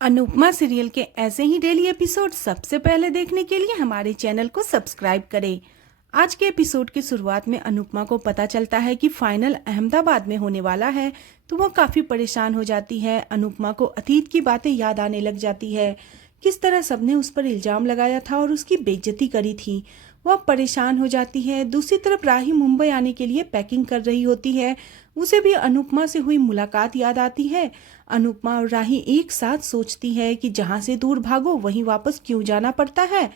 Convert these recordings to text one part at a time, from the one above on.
Anupama serial के ऐसे ही daily episode सबसे पहले देखने के लिए हमारे चैनल को सब्सक्राइब करें। आज के एपिसोड की शुरुआत में अनुपमा को पता चलता है कि फाइनल अहमदाबाद में होने वाला है, तो वो काफ़ी परेशान हो जाती है। अनुपमा को अतीत की बातें याद आने लग जाती है, किस तरह सबने उस पर इल्ज़ाम लगाया था और उसकी बेइज्जती करी थी। वह परेशान हो जाती है। दूसरी तरफ राही मुंबई आने के लिए पैकिंग कर रही होती है। उसे भी अनुपमा से हुई मुलाकात याद आती है। अनुपमा और राही एक साथ सोचती है कि जहाँ से दूर भागो वहीं वापस क्यों जाना पड़ता है।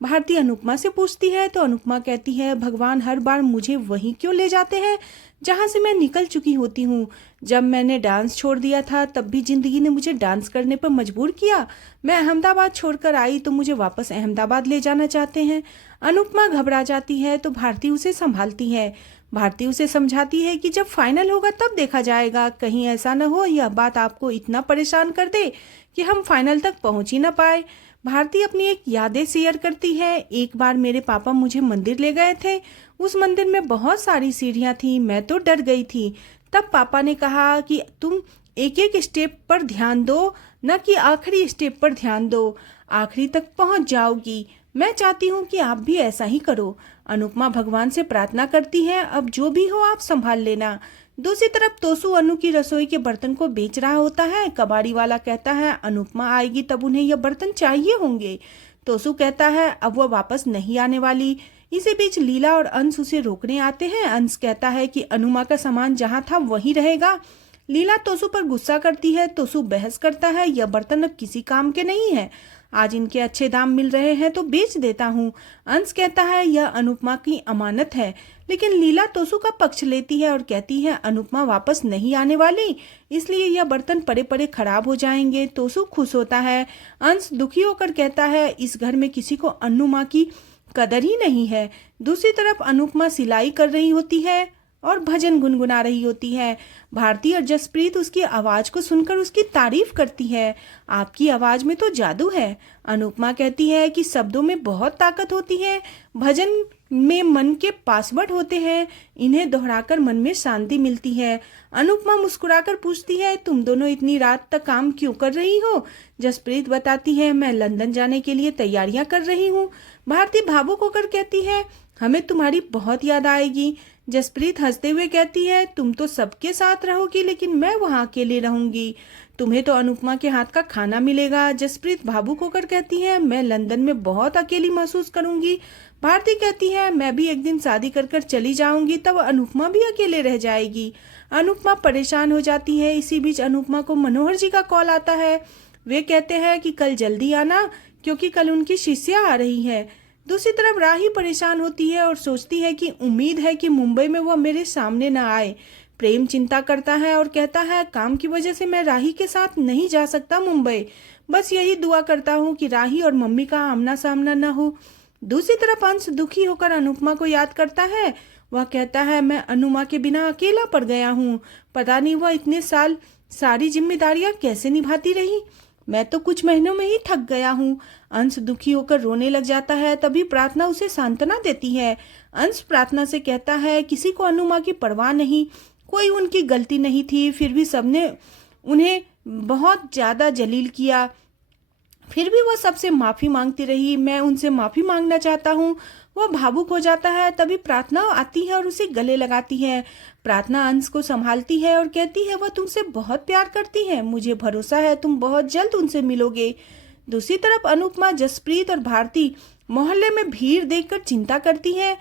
भारती अनुपमा से पूछती है तो अनुपमा कहती है, भगवान हर बार मुझे वहीं क्यों ले जाते हैं जहाँ से मैं निकल चुकी होती हूँ। जब मैंने डांस छोड़ दिया था तब भी जिंदगी ने मुझे डांस करने पर मजबूर किया। मैं अहमदाबाद छोड़कर आई तो मुझे वापस अहमदाबाद ले जाना चाहते हैं। अनुपमा घबरा जाती है तो भारती उसे संभालती है। भारती उसे समझाती है कि जब फाइनल होगा तब देखा जाएगा, कहीं ऐसा न हो यह बात आपको इतना परेशान कर दे कि हम फाइनल तक पहुंच ही ना पाए। भारती अपनी एक यादें शेयर करती है। एक बार मेरे पापा मुझे मंदिर ले गए थे। उस मंदिर में बहुत सारी सीढ़ियां थी, मैं तो डर गई थी। तब पापा ने कहा कि तुम एक एक स्टेप पर ध्यान दो, न कि आखिरी स्टेप पर ध्यान दो, आखिरी तक पहुंच जाओगी। मैं चाहती हूँ कि आप भी ऐसा ही करो। अनुपमा भगवान से प्रार्थना करती है, अब जो भी हो आप संभाल लेना। दूसरी तरफ तोसू अनु की रसोई के बर्तन को बेच रहा होता है। कबाड़ी वाला कहता है अनुपमा आएगी तब उन्हें यह बर्तन चाहिए होंगे। तोसू कहता है अब वह वापस नहीं आने वाली। इसी बीच लीला और अंश उसे रोकने आते हैं। अंश कहता है कि अनुमा का सामान जहाँ था वहीं रहेगा। लीला तोसू पर गुस्सा करती है। तोसू बहस करता है, यह बर्तन अब किसी काम के नहीं है, आज इनके अच्छे दाम मिल रहे हैं तो बेच देता हूँ। अंश कहता है यह अनुपमा की अमानत है, लेकिन लीला तोसू का पक्ष लेती है और कहती है अनुपमा वापस नहीं आने वाली, इसलिए यह बर्तन पड़े पड़े खराब हो जाएंगे। तोसू खुश होता है। अंश दुखी होकर कहता है इस घर में किसी को अनुमा की कदर ही नहीं है। दूसरी तरफ अनुपमा सिलाई कर रही होती है और भजन गुनगुना रही होती है। भारती और जसप्रीत उसकी आवाज को सुनकर उसकी तारीफ करती है। आपकी आवाज में तो जादू है। अनुपमा कहती है कि शब्दों में बहुत ताकत होती है, भजन में मन के पासवर्ड होते हैं, इन्हें दोहराकर मन में शांति मिलती है। अनुपमा मुस्कुराकर पूछती है तुम दोनों इतनी रात तक काम क्यों कर रही हो। जसप्रीत बताती है मैं लंदन जाने के लिए तैयारियां कर रही हूँ। भारती भावुक होकर कहती है हमें तुम्हारी बहुत याद आएगी। जसप्रीत हंसते हुए कहती है तुम तो सबके साथ रहोगी लेकिन मैं वहां अकेले रहूंगी, तुम्हें तो अनुपमा के हाथ का खाना मिलेगा। जसप्रीत भावुक होकर कहती है मैं लंदन में बहुत अकेली महसूस करूंगी। भारती कहती है मैं भी एक दिन शादी कर कर चली जाऊंगी, तब अनुपमा भी अकेले रह जाएगी। अनुपमा परेशान हो जाती है। इसी बीच अनुपमा को मनोहर जी का कॉल आता है। वे कहते हैं कि कल जल्दी आना क्योंकि कल उनकी शिष्या आ रही है। दूसरी तरफ राही परेशान होती है और सोचती है कि उम्मीद है कि मुंबई में वह मेरे सामने न आए। प्रेम चिंता करता है और कहता है काम की वजह से मैं राही के साथ नहीं जा सकता मुंबई, बस यही दुआ करता हूँ कि राही और मम्मी का आमना सामना न हो। दूसरी तरफ अंश दुखी होकर अनुपमा को याद करता है। वह कहता है मैं अनुमा के बिना अकेला पड़ गया हूँ, पता नहीं वह इतने साल सारी जिम्मेदारियां कैसे निभाती रही, मैं तो कुछ महीनों में ही थक गया हूँ। अंश दुखी होकर रोने लग जाता है। तभी प्रार्थना उसे सांत्वना देती है। अंश प्रार्थना से कहता है किसी को अनुमा की परवाह नहीं, कोई उनकी गलती नहीं थी, फिर भी सबने उन्हें बहुत ज्यादा जलील किया, फिर भी वह सबसे माफी मांगती रही, मैं उनसे माफी मांगना चाहता हूँ। वह भावुक हो जाता है। तभी प्रार्थना आती है और उसे गले लगाती है। प्रार्थना अंश को संभालती है और कहती है वह तुमसे बहुत प्यार करती है, मुझे भरोसा है तुम बहुत जल्द उनसे मिलोगे। दूसरी तरफ अनुपमा, जसप्रीत और भारती मोहल्ले में भीड़ देखकर चिंता करती है।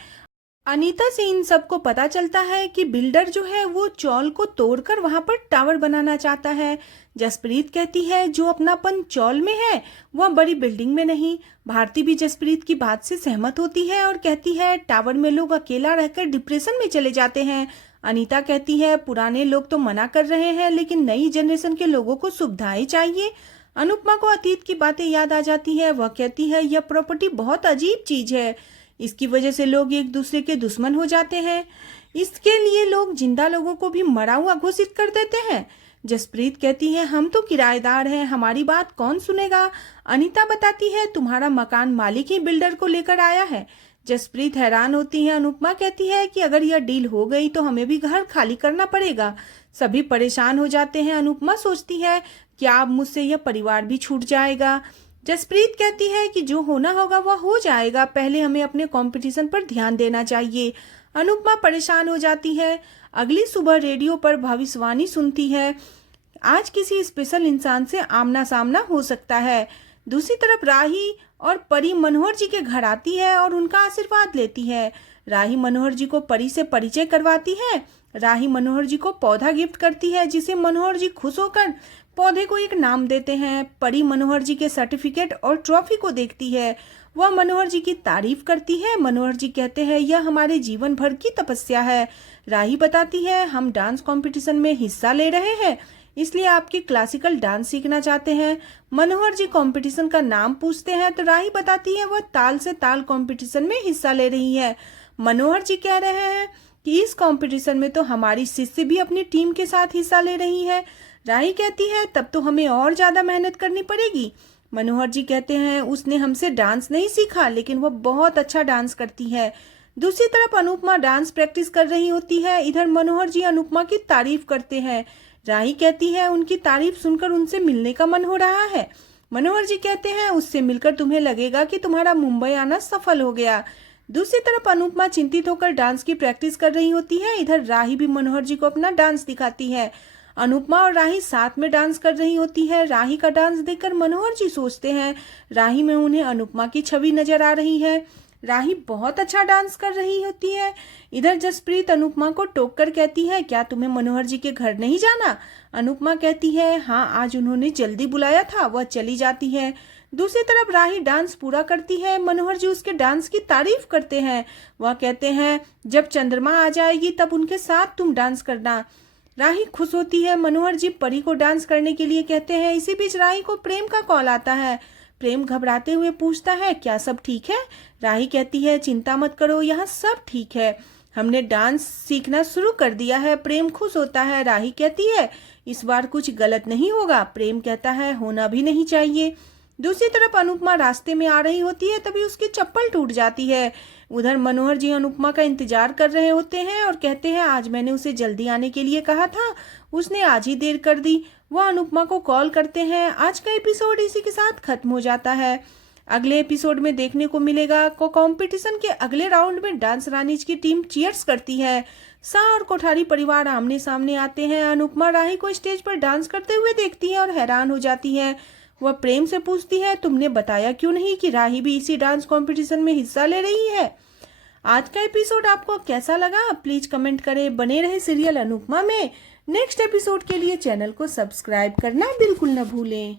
अनीता से इन सबको पता चलता है कि बिल्डर जो है वो चौल को तोड़कर वहां पर टावर बनाना चाहता है। जसप्रीत कहती है जो अपनापन चौल में है वह बड़ी बिल्डिंग में नहीं। भारती भी जसप्रीत की बात से सहमत होती है और कहती है टावर में लोग अकेला रहकर डिप्रेशन में चले जाते हैं। अनीता कहती है पुराने लोग तो मना कर रहे हैं लेकिन नई जनरेशन के लोगों को सुविधाएं चाहिए। अनुपमा को अतीत की बातें याद आ जाती है। वह कहती है यह प्रॉपर्टी बहुत अजीब चीज है, इसकी वजह से लोग एक दूसरे के दुश्मन हो जाते हैं, इसके लिए लोग जिंदा लोगों को भी मरा हुआ घोषित कर देते हैं। जसप्रीत कहती है हम तो किराएदार हैं, हमारी बात कौन सुनेगा। अनीता बताती है तुम्हारा मकान मालिक ही बिल्डर को लेकर आया है। जसप्रीत हैरान होती है। अनुपमा कहती है कि अगर यह डील हो गई तो हमें भी घर खाली करना पड़ेगा। सभी परेशान हो जाते हैं। अनुपमा सोचती है क्या अब मुझसे यह परिवार भी छूट जाएगा? जसप्रीत कहती है कि जो होना होगा वह हो जाएगा, पहले हमें अपने कंपटीशन पर ध्यान देना चाहिए। अनुपमा परेशान हो जाती है। अगली सुबह रेडियो पर भविष्यवाणी सुनती है, आज किसी स्पेशल इंसान से आमना सामना हो सकता है। दूसरी तरफ राही और परी मनोहर जी के घर आती है और उनका आशीर्वाद लेती है। राही मनोहर जी को परी से परिचय करवाती है। राही मनोहर जी को पौधा गिफ्ट करती है, जिसे मनोहर जी खुश होकर पौधे को एक नाम देते हैं। परी मनोहर जी के सर्टिफिकेट और ट्रॉफी को देखती है। वह मनोहर जी की तारीफ करती है। मनोहर जी कहते हैं, यह हमारे जीवन भर की तपस्या है। राही बताती है, हम डांस कंपटीशन में हिस्सा ले रहे हैं, इसलिए आपकी क्लासिकल डांस सीखना चाहते हैं। मनोहर जी कंपटीशन का नाम पूछते हैं तो राही बताती है, वह ताल से ताल कंपटीशन में हिस्सा ले रही है। मनोहर जी कह रहे हैं कि इस कंपटीशन में तो हमारी शिष्य भी अपनी टीम के साथ हिस्सा ले रही है। राही कहती है, तब तो हमें और ज्यादा मेहनत करनी पड़ेगी। मनोहर जी कहते हैं, उसने हमसे डांस नहीं सीखा, लेकिन वह बहुत अच्छा डांस करती है। दूसरी तरफ अनुपमा डांस प्रैक्टिस कर रही होती है। इधर मनोहर जी अनुपमा की तारीफ करते हैं। राही कहती है, उनकी तारीफ सुनकर उनसे मिलने का मन हो रहा है। मनोहर जी कहते हैं, उससे मिलकर तुम्हें लगेगा कि तुम्हारा मुंबई आना सफल हो गया। दूसरी तरफ अनुपमा चिंतित होकर डांस की प्रैक्टिस कर रही होती है। इधर राही भी मनोहर जी को अपना डांस दिखाती है। अनुपमा और राही साथ में डांस कर रही होती है। राही का डांस देखकर मनोहर जी सोचते हैं, राही में उन्हें अनुपमा की छवि नजर आ रही है। राही बहुत अच्छा डांस कर रही होती है। इधर जसप्रीत अनुपमा को टोक कर कहती है, क्या तुम्हें मनोहर जी के घर नहीं जाना? अनुपमा कहती है, हाँ, आज उन्होंने जल्दी बुलाया था। वह चली जाती है। दूसरी तरफ राही डांस पूरा करती है। मनोहर जी उसके डांस की तारीफ करते हैं। वह कहते हैं, जब चंद्रमा आ जाएगी तब उनके साथ तुम डांस करना। राही खुश होती है। मनोहर जी परी को डांस करने के लिए कहते हैं। इसी बीच राही को प्रेम का कॉल आता है। प्रेम घबराते हुए पूछता है, क्या सब ठीक है? राही कहती है, चिंता मत करो, यहाँ सब ठीक है, हमने डांस सीखना शुरू कर दिया है। प्रेम खुश होता है। राही कहती है, इस बार कुछ गलत नहीं होगा। प्रेम कहता है, होना भी नहीं चाहिए। दूसरी तरफ अनुपमा रास्ते में आ रही होती है, तभी उसकी चप्पल टूट जाती है। उधर मनोहर जी अनुपमा का इंतजार कर रहे होते हैं और कहते हैं, आज मैंने उसे जल्दी आने के लिए कहा था, उसने आज ही देर कर दी। वह अनुपमा को कॉल करते हैं। आज का एपिसोड इसी के साथ खत्म हो जाता है। अगले एपिसोड में देखने को मिलेगा को कंपटीशन के अगले राउंड में डांस रानीज की टीम चीयर्स करती है। शाह और कोठारी परिवार आमने सामने आते हैं। अनुपमा राही को स्टेज पर डांस करते हुए देखती है और हैरान हो जाती है। वह प्रेम से पूछती है, तुमने बताया क्यों नहीं कि राही भी इसी डांस कंपटीशन में हिस्सा ले रही है? आज का एपिसोड आपको कैसा लगा? प्लीज कमेंट करें। बने रहे सीरियल अनुपमा में। नेक्स्ट एपिसोड के लिए चैनल को सब्सक्राइब करना बिल्कुल न भूलें।